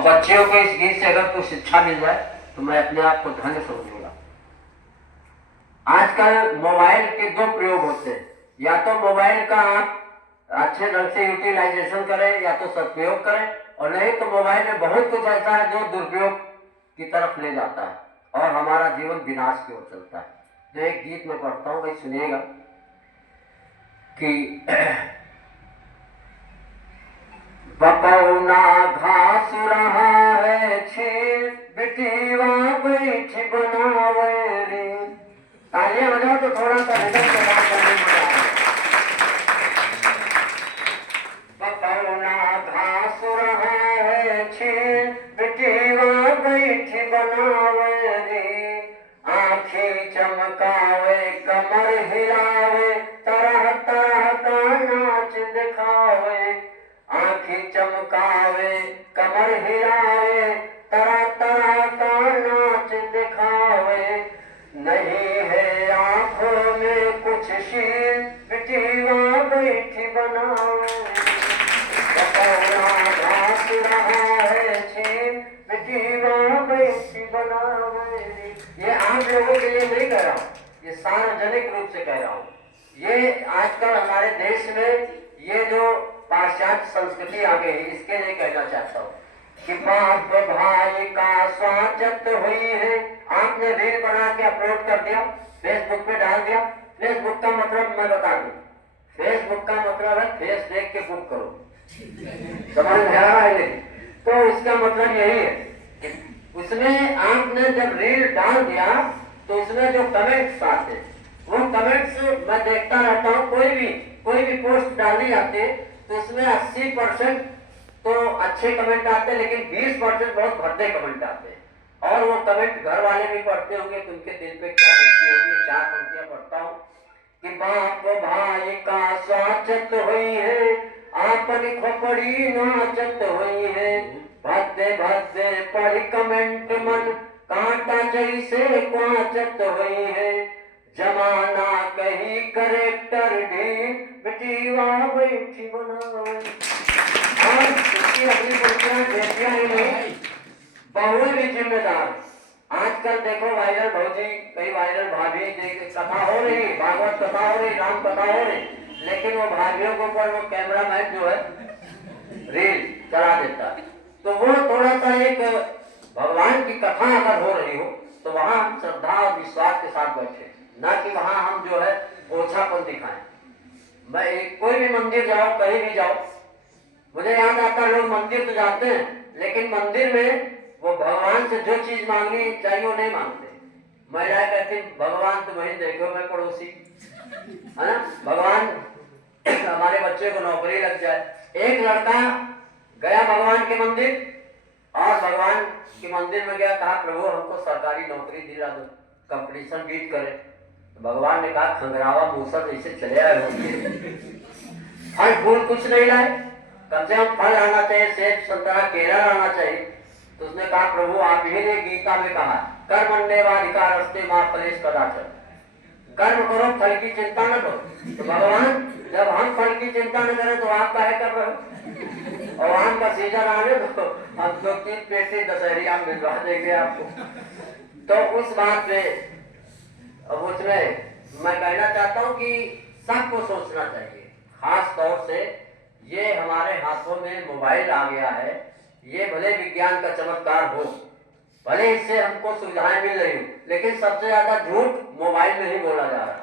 और बच्चियों को इस गीत से अगर कुछ शिक्षा मिल जाए तो मैं अपने आप को धन्य समझूंगा। आजकल मोबाइल के दो प्रयोग होते हैं, या तो मोबाइल का आप अच्छे ढंग से यूटिलाइजेशन करें या तो सदुपयोग करें, और नहीं तो मोबाइल में बहुत कुछ ऐसा है जो दुरुपयोग की तरफ ले जाता है और हमारा जीवन विनाश की ओर चलता है। जो एक गीत में पढ़ता हूँ, भाई सुनिएगा कि बपौना घास रहा है छील बिटिवा बैठ बनावे रे। तालियां बजाओ तो थोड़ा सा रिदम के साथ करने में आ रहा है। बपौना घास रहा है छील बिटिवा बैठ बनावे रे। आँखें चमकावे कमर हिलावे तरह तरह का नाच दिखावे। आँखें चमकावे कमर हिलावे तरह तरह का नाच दिखावे। नहीं है आँखों में कुछ शील बिटिवा बैठी बनावे। बपौना घास रहा है छील बिटिवा बैठी बनावे। ये आम लोगों के लिए नहीं कह रहा हूँ, ये सार्वजनिक रूप से कह रहा हूँ। ये आजकल हमारे देश में ये जो पाश्चात्य संस्कृति आ गई, इसके लिए कहना चाहता हूँ कि बाप भाई का स्वागत हुई है। आपने रील बना के अपलोड कर दिया, फेसबुक पे डाल दिया। फेसबुक का मतलब मैं बता दूं, फेसबुक का मतलब है फेस देख के बुक करो, समझ में आ रहा है नहीं? तो इसका मतलब यही है कि उसमें आपने जब रील डाल दिया तो उसमें जो कमेंट्स आते वो कमेंट्स मैं देखता रहता हूँ। कोई भी पोस्ट डाली जाती है तो उसमें 80% तो अच्छे कमेंट आते हैं, लेकिन 20% बहुत भद्दे कमेंट आते हैं। और वो कमेंट घर वाले भी पढ़ते होंगे तो उनके दिल पे क्या बीतती होगी। 4 पंक्तियां पढ़ता हूँ कि बाप भाई का स्वागत हुई है, आपकी खोपड़ी नाचत हुई है। भद्दे भद्दे पढ़ कमेंट मन कांटा जैसे क्वाचत हुई है। जमाना कहीं करेक्टर ढील बिटिवा बैठी बनावे। और इसकी अपनी पंक्तियां बेटियां ही नहीं, बहुएं भी जिम्मेदार। आजकल देखो वायरल भौजी, कई वायरल भाभी, कथा हो रही, भागवत कथा हो रही, राम कथा हो रही, लेकिन वो भाभियों के ऊपर वो कैमरा मैन जो है रील चला देता है। तो वो थोड़ा सा एक भगवान की कथा अगर हो रही हो तो वहां हम श्रद्धा और विश्वास के साथ बैठे, ना कि वहां हम जो है ओछापन दिखाएं। मैं कोई भी मंदिर जाओ, कहीं भी जाओ, मुझे याद आता है लोग मंदिर तो जाते हैं लेकिन मंदिर में वो भगवान से जो चीज मांगनी चाहिए वो नहीं मांगते। महिला कहती भगवान तुम वही देखो मैं पड़ोसी, है ना, भगवान हमारे बच्चे को नौकरी लग जाए। एक लड़का गया भगवान के मंदिर और भगवान के मंदिर में गया, कहा प्रभु हमको सरकारी नौकरी दिला दो, कंपटीशन बीट करे। तो भगवान ने कहा खंगरावा मूसर जैसे चले आए होंगे, फल फूल कुछ नहीं लाए, कम से कम फल आना चाहिए, सेब संतरा केला लाना चाहिए। तो उसने कहा प्रभु आप ही ने गीता में कहा कर्मण्येवाधिकार अस्ते मां फलेश कदाचन, कर्म करो फल की चिंता न करो। तो भगवान जब हम फल की चिंता न करें तो आप काहे कर रहे हो? और आम का सीजन आने तो हम 2-3 पेटी दशहरी आम भिजवा देंगे आपको। तो उस बात पे अब उसमें मैं कहना चाहता हूँ कि सबको सोचना चाहिए। खास तौर से ये हमारे हाथों में मोबाइल आ गया है, ये भले विज्ञान का चमत्कार हो, भले इससे हमको सुविधाएं मिल रही हो, लेकिन सबसे ज्यादा झूठ मोबाइल में ही बोला जा रहा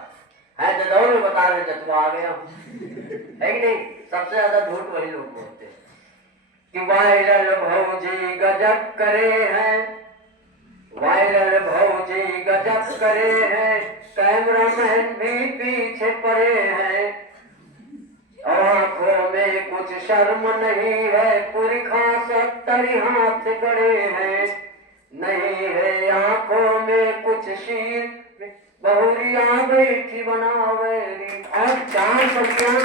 है। जदौर में बता रहे जतवा आ गया है कि नहीं, सबसे ज्यादा झूठ वही लोग बोलते हैं कि वायरल भौजी गजब करे हैं, वायरल भौजी गजब करे हैं, कैमरामैन भी पीछे पड़े हैं। आंखों में कुछ शर्म नहीं है, पुरखा 70 हाथ गड़े हैं। नहीं है आंखों में कुछ शील बहुरिया बैठी बनावेरी। और 4 पंक्तियां,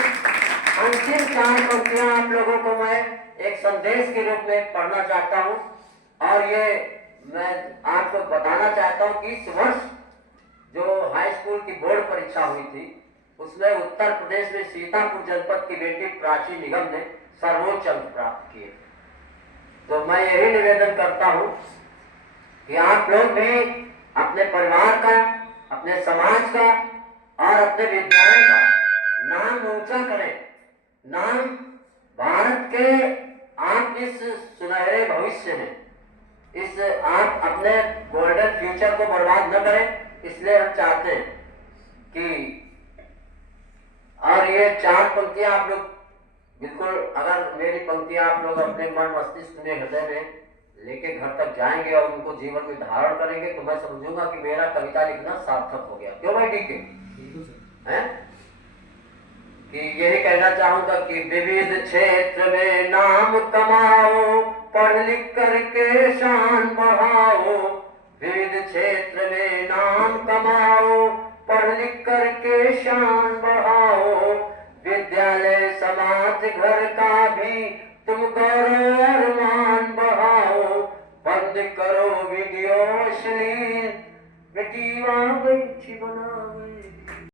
अंतिम 4 पंक्तियां आप लोगों को मैं एक संदेश के रूप में पढ़ना चाहता हूं। और ये मैं आपको बताना चाहता हूं कि इस वर्ष जो हाई स्कूल की बोर्ड परीक्षा हुई थी उसमें उत्तर प्रदेश में सीतापुर जनपद की बेटी प्राची निगम ने सर्वोच्च अंक प्राप्त किए। तो मैं यही निवेदन करता हूँ कि आप लोग भी अपने परिवार का, अपने समाज का और अपने विद्यालय का नाम ऊंचा करें। नाम भारत के आप इस सुनहरे भविष्य में, इस आप अपने गोल्डन फ्यूचर को बर्बाद न करें। इसलिए हम चाहते हैं कि, और ये 4 पंक्तियां आप लोग बिल्कुल, अगर मेरी पंक्तियां आप लोग अपने मन मस्तिष्क में, हृदय में लेके घर तक जाएंगे और उनको जीवन में धारण करेंगे तो मैं समझूंगा कि मेरा कविता लिखना सार्थक हो गया। क्यों भाई ठीक है? कि यही कहना चाहूंगा कि विविध क्षेत्र में नाम कमाओ, पढ़ लिख करके शान बढ़ाओ। विविध क्षेत्र में नाम कमाओ, पढ़ लिख करके शान बढ़ाओ। विद्यालय समाज घर का भी तुम करो अरमान बढ़ाओ। बंद करो वीडियो अश्लील, बेटी वहां बैठी बनावे।